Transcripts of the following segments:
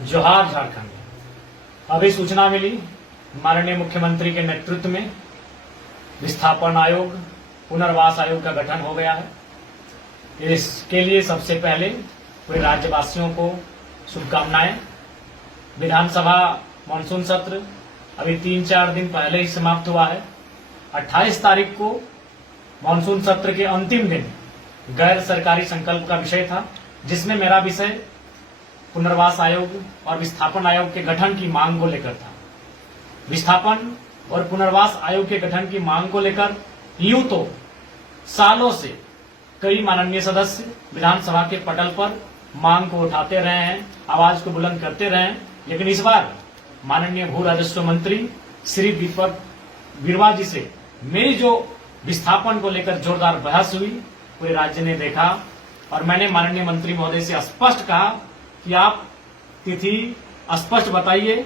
जोहार झारखंड। अभी सूचना मिली माननीय मुख्यमंत्री के नेतृत्व में विस्थापन आयोग, पुनर्वास आयोग का गठन हो गया है। इसके लिए सबसे पहले पूरे राज्यवासियों को शुभकामनाएं। विधानसभा मानसून सत्र अभी 3-4 दिन पहले ही समाप्त हुआ है। 28 तारीख को मानसून सत्र के अंतिम दिन गैर सरकारी संकल्प का विषय था, जिसमें मेरा विषय पुनर्वास आयोग और विस्थापन आयोग के गठन की मांग को लेकर था। विस्थापन और पुनर्वास आयोग के गठन की मांग को लेकर यूं तो सालों से कई माननीय सदस्य विधानसभा के पटल पर मांग को उठाते रहे हैं, आवाज को बुलंद करते रहे हैं, लेकिन इस बार माननीय भू राजस्व मंत्री श्री दीपक बिरुवा जी से मेरी जो विस्थापन को लेकर जोरदार बहस हुई, पूरे राज्य ने देखा और मैंने माननीय मंत्री महोदय से स्पष्ट कहा कि आप तिथि स्पष्ट बताइए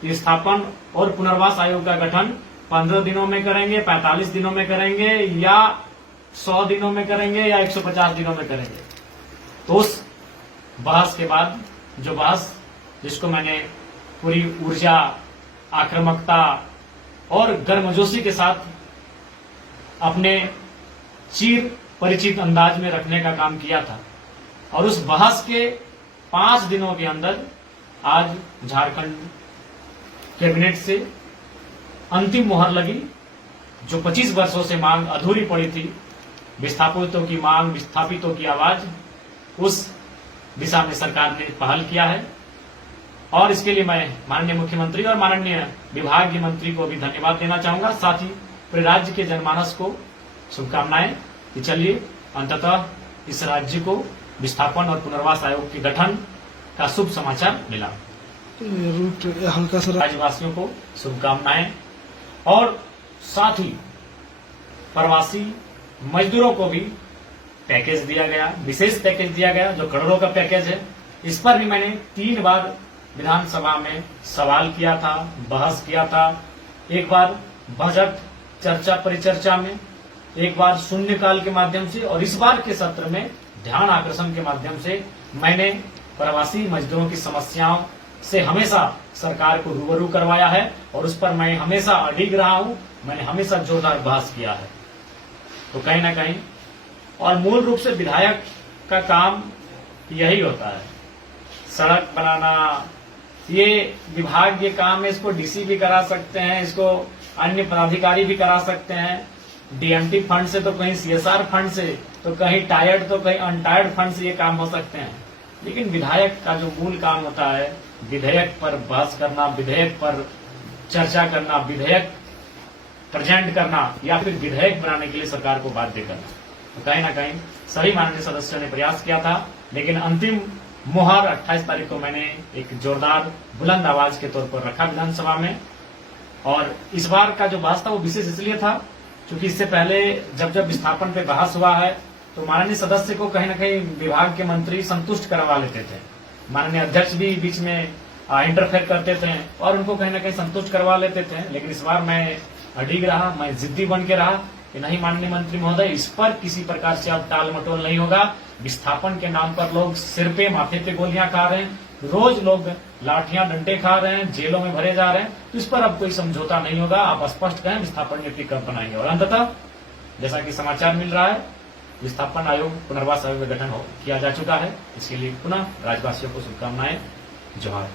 कि विस्थापन और पुनर्वास आयोग का गठन 15 दिनों में करेंगे, 45 दिनों में करेंगे या 100 दिनों में करेंगे या 150 दिनों में करेंगे। तो उस बहस के बाद जो बहस जिसको मैंने पूरी ऊर्जा, आक्रामकता और गर्मजोशी के साथ अपने चिर परिचित अंदाज में रखने का काम किया था, और उस बहस के 5 दिनों के अंदर आज झारखंड कैबिनेट से अंतिम मुहर लगी। जो 25 वर्षों से मांग अधूरी पड़ी थी, विस्थापितों की मांग, विस्थापितों की आवाज, उस दिशा में सरकार ने पहल किया है और इसके लिए मैं माननीय मुख्यमंत्री और माननीय विभागीय मंत्री को भी धन्यवाद देना चाहूंगा। साथ ही पूरे राज्य के जनमानस को शुभकामनाएं कि चलिए अंततः इस राज्य को विस्थापन और पुनर्वास आयोग के गठन का शुभ समाचार मिला। हल्का सा राज्यवासियों को शुभकामनाएं और साथ ही प्रवासी मजदूरों को भी पैकेज दिया गया, विशेष पैकेज दिया गया जो करोड़ों का पैकेज है। इस पर भी मैंने 3 बार विधानसभा में सवाल किया था, बहस किया था। एक बार बजट चर्चा परिचर्चा में, एक बार शून्यकाल के माध्यम से और इस बार के सत्र में ध्यान आकर्षण के माध्यम से मैंने प्रवासी मजदूरों की समस्याओं से हमेशा सरकार को रूबरू करवाया है और उस पर मैं हमेशा अडिग रहा हूं। मैंने हमेशा जोरदार बहस किया है। तो कहीं ना कहीं और मूल रूप से विधायक का काम यही होता है, सड़क बनाना। ये विभाग ये काम है, इसको डीसी भी करा सकते हैं, इसको अन्य पदाधिकारी भी करा सकते हैं। डीएमटी फंड से तो कहीं सीएसआर फंड से, तो कहीं टायर्ड तो कहीं अनटायर्ड फंड से ये काम हो सकते हैं। लेकिन विधायक का जो मूल काम होता है, विधेयक पर बहस करना, विधेयक पर चर्चा करना, विधेयक प्रेजेंट करना या फिर विधेयक बनाने के लिए सरकार को बाध्य करना। तो कहीं ना कहीं सभी माननीय सदस्यों ने प्रयास किया था, लेकिन अंतिम मुहर 28 तारीख को मैंने एक जोरदार बुलंद आवाज के तौर पर रखा विधानसभा में। और इस बार का जो बहस था वो विशेष इसलिए था क्योंकि इससे पहले जब विस्थापन पे बहस हुआ है तो माननीय सदस्य को कहीं ना कहीं विभाग के मंत्री संतुष्ट करवा लेते थे, माननीय अध्यक्ष भी बीच में इंटरफेयर करते थे और उनको कहीं ना कहीं संतुष्ट करवा लेते थे। लेकिन इस बार मैं अडिग रहा, मैं जिद्दी बन के रहा कि नहीं माननीय मंत्री महोदय, इस पर किसी प्रकार से अब टाल मटोल नहीं होगा। विस्थापन के नाम पर लोग सिर पे माथे पे गोलियां खा रहे हैं, रोज लोग लाठियां डंडे खा रहे हैं, जेलों में भरे जा रहे हैं। तो इस पर अब कोई समझौता नहीं होगा। आप स्पष्ट कहें विस्थापन नीति कब बनाएंगे। और अंततः जैसा कि समाचार मिल रहा है, विस्थापन आयोग, पुनर्वास आयोग का गठन किया जा चुका है। इसके लिए पुनः राज्यवासियों को शुभकामनाएं। जोहार।